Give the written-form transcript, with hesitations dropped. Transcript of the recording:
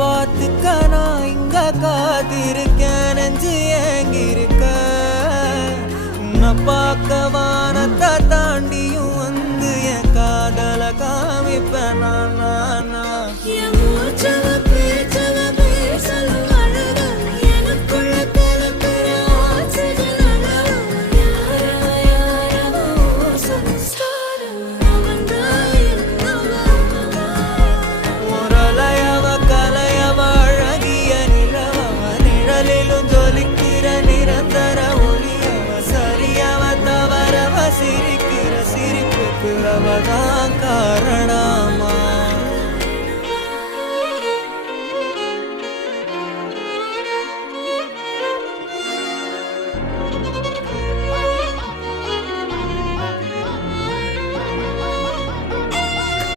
பார்த்துக்க நான் இங்க காத்திருக்கேன் நெஞ்சு ஏங்கிருக்க உன்னை பார்க்க வானத்தை தாண்டியும் வந்து என் காதல காமிப்பேன் நான்